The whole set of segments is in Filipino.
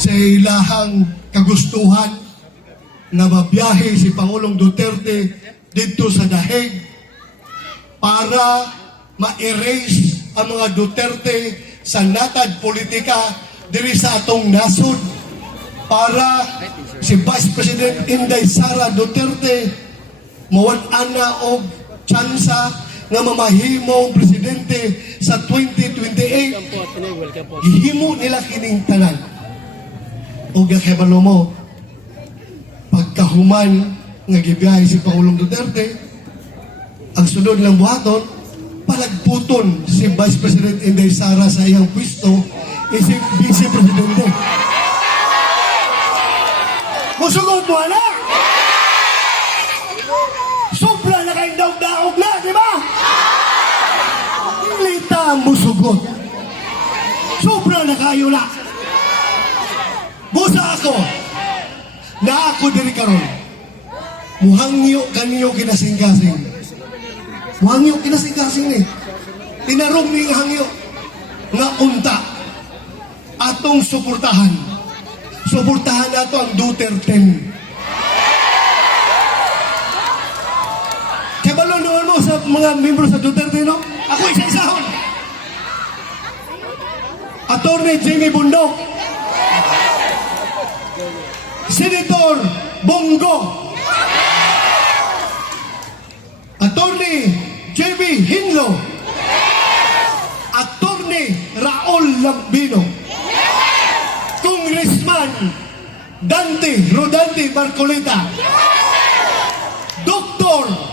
sa ilahang kagustuhan na mabiyahe si Pangulong Duterte dito sa Dahig para ma-erase ang mga Duterte sa natad politika diri sa atong nasod, para si Vice President Inday Sara Duterte mawad-an na og tsansa nga mamahimong presidente sa 2028. Gihimo nila kining tanan. O gakabalo mo, pagkahuman nga gibiyahe si Pangulong Duterte, ang sunod ng buhaton, palagputon si Vice President Inday Sara sa iyang pwesto, isip Vice Presidente. Musugod mo na! Sobra na kayong daog-daog na, di ba? Ilita musugod. Sobra na kayo na. Busa ako, na ako diri karon. Muhangyo kaniyo kinasing-kasing. Muhangyo kinasing-kasing ni. Tinarong ni hangyo nga unta atong suportahan. Suportahan nato ang Duterte. Kabalo naman mo sa mga membro sa Duterte, no? Ako isa-isahon. Attorney Jamie Bundok, Senator Bongo, Attorney J.B. Hinlo, Attorney Raul Lambino, Congressman Dante Rodante Marcoleta, Dr.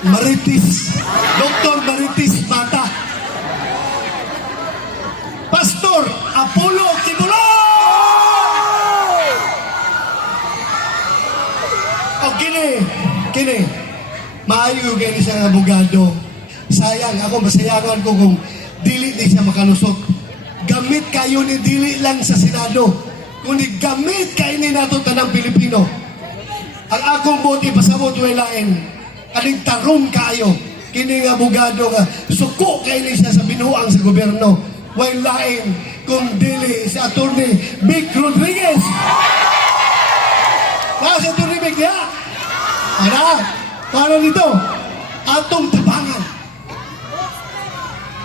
Marites, Dr. Marites Mata, Pastor Apollo Kibuloy! O kini, maayo kayo isang abogado. Sayang, ako masayangan ko kung dili di siya makalusot. Gamit kayo ni dili lang sa Senado, kundi gamit kayo ni nato tanang Pilipino. Ang akong bote pasabot walain, aling tarong kayo, kini nga abogado nga, suko kayo ni siya sa binuang sa gobyerno. Walain kung dili sa Attorney Vic Rodriguez. Si Attorney Vic niya. Para nito, atong tabangan.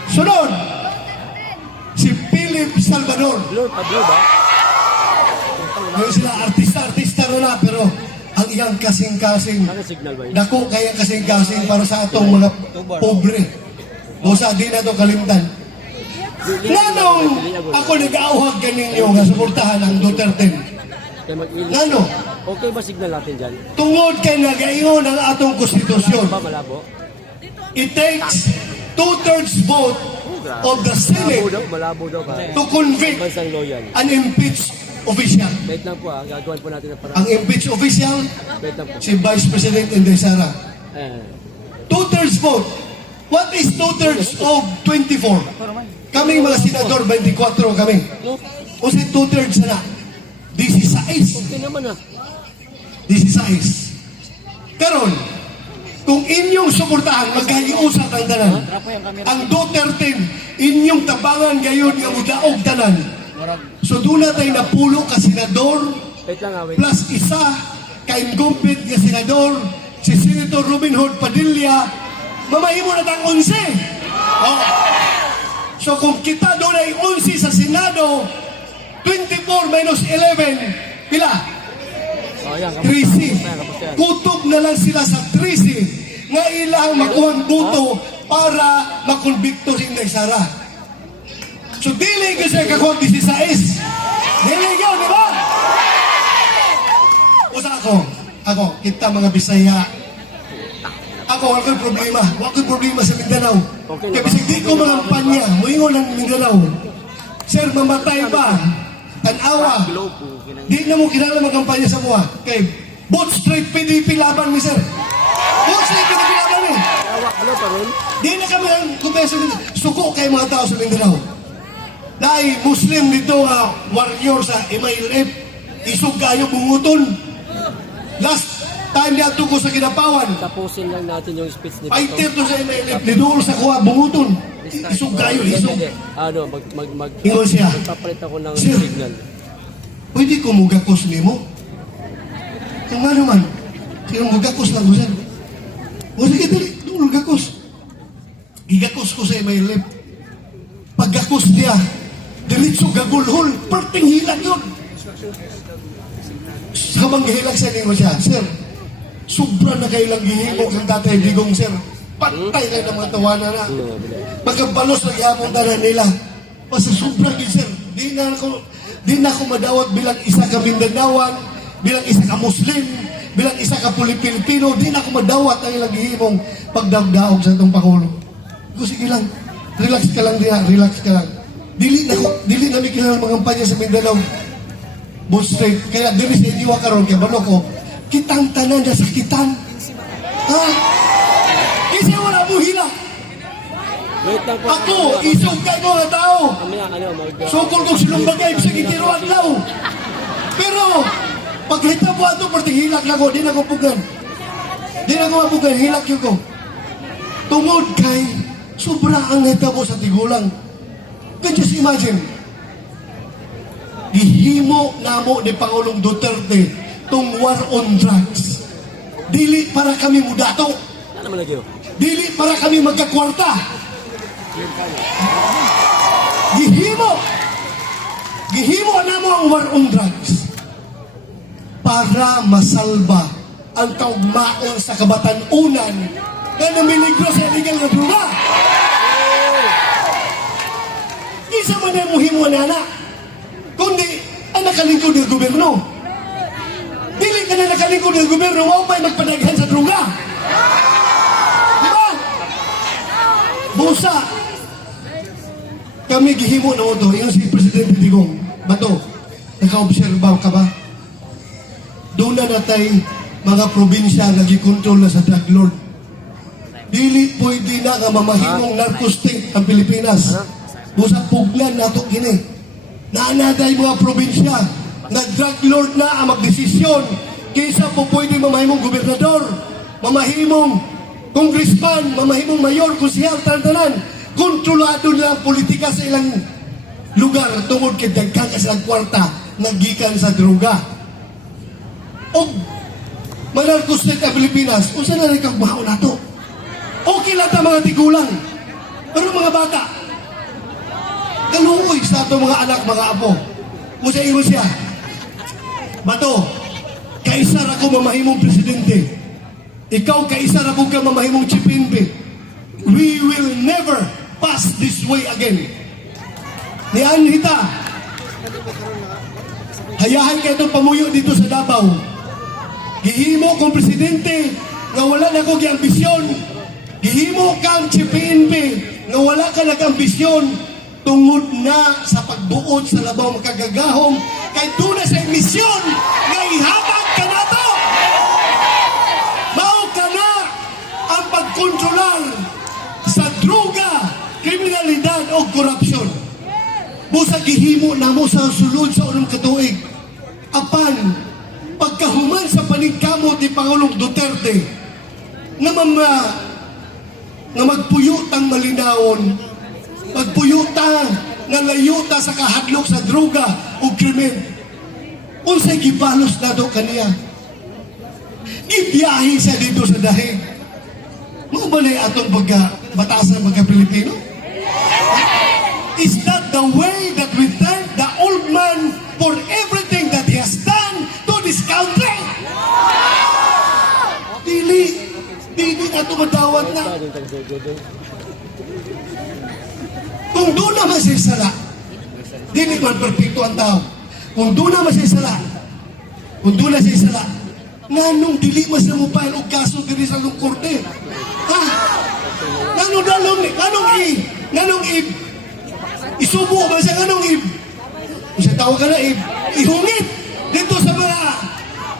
Sunod, si Philip Salvador. Ngayon sila artista na pero ang iyang kasing-kasing, dako kaya kasing-kasing para sa atong mga pobre. O sa di na ito kalimtan. Nanong ako nag-auhag ganinyo nga suportahan ang Duterte? Nano? Okay ba signal natin dyan? Tungod kay nagayon ang atong konstitusyon. It takes 2/3 vote of the Senate to convict an impeached official. Wait lang po gagawin po natin ang parang. Ang impeached official, si Vice President Inday Sara. 2/3 vote. What is 2/3 of 24? Kaming mga senador, 24 kami. O si 2/3 na. 16. Okay naman 16. Karon, kung inyong suportahan, magkahiusap ang tanan. Ang Duterte, inyong tabangan gayon nga mudaog tanan. So doon na tayo napulo ka senador, plus isa ka incumbent nga senador, si Senator Robin Hood Padilla, mamahimo na tang 11. Oh. So kung kita doon ay 11 sa Senado, 24 minus 11, pila? 13. Kutob na lang sila sa 13 nga ilang makuhang buto para makonbikto si Inday Sara. So dili ko siya kakuhang 16. Dili ko, di ba? Usa ako, kita mga Bisaya. Ako, wako'y problema sa Mindanao. Kaya bisig di ko mga kampanya, muingon ng Mindanao. Sir, mamatay ba? Tanawa. Di na mo kinala magkampanya sa mga. Kay Both Street PDP laban ni sir. Both Street PDP laban ni. Di na kami ang kumpeso nito. Suko kay mga tao sa Mindanao. Dahil Muslim dito warrior sa MILF. Isog kayo bunguton. Last time niya ko sa Kinapawan. Tapusin lang natin yung speech ni Fighter to sa MILF. Lidul sa kuha bunguton. tayo, isog. Hindi. Ano, Ingon siya. magpapalit ako ng Sir. signal. Pwede ko mugakos nimo? Kung nga naman, kung mugakos lang ko sir. O sige, dali, mugakos. Gigakos ko sa may lip. Paggakos niya, diretso gagulhol, perting hilang yun. Habang gihilang siya, ningo siya, Sir, sobra na kayo lang gihimo kang tatay digong, sir. Pantay lang ng mga tawanan na. Pagkabalos na iamong tanan nila. Kasi sobrang yun, sir. Di na ako madawat bilang isa ka Mindanaoan, bilang isa ka Muslim, bilang isa ka Pilipino. Di na ako madawat ang ilang gihimong pagdagdaog sa itong Pangulo. Sige lang. Relax ka lang diya. Relax ka lang. Dili na may kinahang mga kampanya sa Mindanao. Both straight. Kaya dili sa iniwa karon kay balo ko. Kitang tanan na sakitan. Ha? Kasi wala mo hila. Wait lang po. Ako, isog kay mga tao. Mamaya, Sukol kong sinumbagay sa gitiruan law. Pero, pag hita po ato, parting hilak na ko, di na ko pugan. Di na ko mapugan, hilak yun ko. Tungod kay, sobra ang nahitabo sa tigulang. Can just imagine, gihimo namo ni Pangulong Duterte tong war on drugs. Dili para kami mudato. Ano naman lagi yun? Dili para kami magkakwarta. Gihimo namo ang war on drugs para masalba ang kaugmaon sa kabatan-unan na namiligro sa illegal na droga. Isa man ang muhimo na na, kundi ang nakalingkod ng gobyerno. Dili ka na nakalingkod ng gobyerno, huwag pa'y magpadaghan sa droga. Diba? Busa, kami gihimo na ito, yung si Presidente Digong, Bato, naka-obserba ka ba? Doon na natay mga probinsya na gikontrol na sa drug lord. Dili pwede na nga mamahimong narco state ang Pilipinas. Busa pugnan nato kini. Naanaday mga probinsya na drug lord na ang magdesisyon kaysa po pwede mamahimong gobernador, mamahimong congressman, mamahimong mayor, kusyal, tanan. Kontrolado nila ang politika sa ilang lugar tungod kay dagkang ka silang kwarta nagikan sa droga. O manarko state ang Pilipinas, kung saan na rin kang mahao na to? Okay lang ta mga tigulang. Pero mga bata, kaluoy sa ato mga anak, mga apo. Musa ingon siya, Bato, kaisar ako mamahimong presidente. Ikaw kaisar ako ka mamahimong chipinpe. We will never pass this way again. Niyan hita. Hayahay ka itong pamuyo dito sa Davao. Gihimo kong presidente nga wala na ko giambisyon. Gihimo kang CPNP nga wala ka nag-ambisyon tungod na sa pagbuot sa labaw makagagahom kay doon na sa emisyon nga ihabag ka na to. Mao ka na ang pagkontrolar sa droga, kriminalidad o korupsyon. Busa gihimo na mo sa sulod sa unang katuig. Apan, pagkahuman sa paningkamot ni Pangulong Duterte na magpuyutang malinawon, magpuyutang na layuta sa kahadlok sa droga o krimen. Unsay gibalos na do kaniya. Ibiyahe siya dito sa dahig. Mabalay atong batasan magka-Pilipino? Is that the way that we thank the old man for everything that he has done to this country? Dili na tumadawat na. Kung doon naman siya sala, dili man perfecto ang tao. Kung doon naman siya sala, nganong dili mas na mo file og kaso diri sa lungkorte? Ha? Nganong isubo ba siya nganong siya tawag ka na ihungit dito sa mga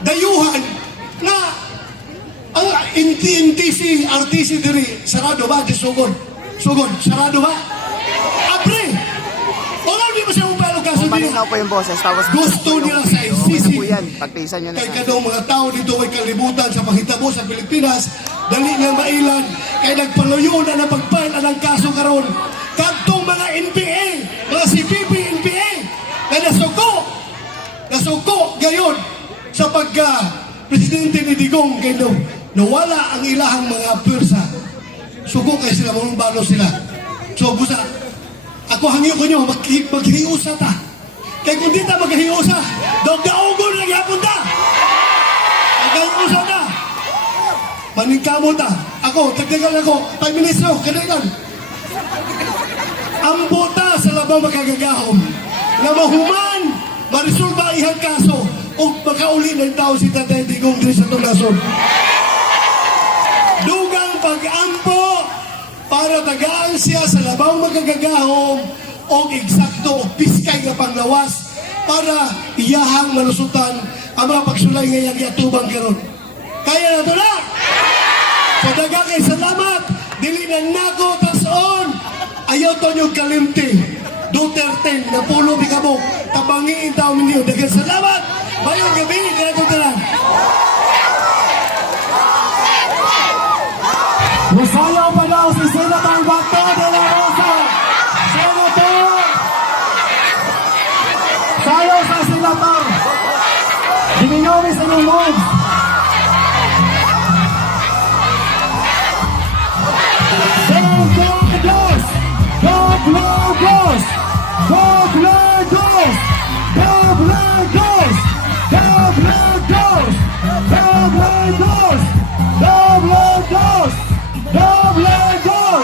dayuhan na ang NTC, RTC diri, sarado ba? Sugod, sarado ba? Abre! Wala di ba siya upalo kaso diri? Malinaw po yung boses, tapos Gusto nila sa ICC. po yan, pagpisan nyo na. Kay kadong mga tao dito ay kalibutan sa panghitabo sa Pilipinas, dali nga mailan, kay nagpaluyo na ng pagpail ang kaso karon. Kadtong pagka presidente ni Digong kay nawala ang ilahang mga pwersa. Sugo kay sila, mamumbalo sila. So, busa, ako hangyo ko nyo, maghiusa ta. Kaya kung di ta maghiusa, daog-daogon lang yapon ta. Maghiusa ta. Maningkamo ta. Ako, tagdagan ako, Prime Minister, kadagan. Ambo ta sa labang makagagahom. Na mahuman, marisolba ihang kaso, o makauli ng tao si Tatay Digong din sa itong nasod. Dugang pag-ampo para tagaan siya sa labang magagagahom o eksakto o piskay nga panglawas para iyahang malusutan ang mga pagsulay ngayang yatubang karon. Kaya na ito na! So dagang kay salamat, dili na nako tason, ayaw to nyo kalimti. Duterte na pulo bikabok, tabangiin tao ninyo. Dagang salamat, bayong gabi, kaya ito talan. Masayaw pa daw si Senator Bato de la Rosa. Senator! Sayaw sa Senator. Diminyomi sa inyong moves. Go Blue Ghost! Go Blue Ghost! Go Blue Ghost! Go Blue Ghost! Go Blue Ghost! Go Blue Ghost! Double Ghost! Double Ghost!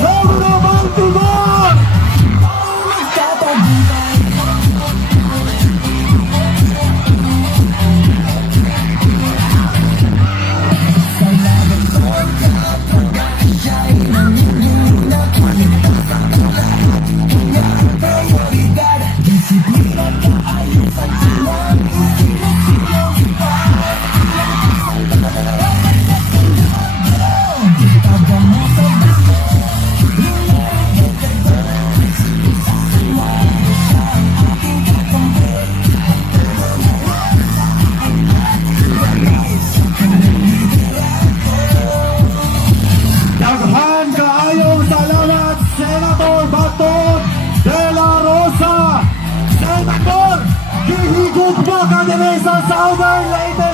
Logo na Baltimore! Daghan kaayong salamat, Senator Bato de la Rosa. Senator, gihigugma ka nila sa Southern Leyte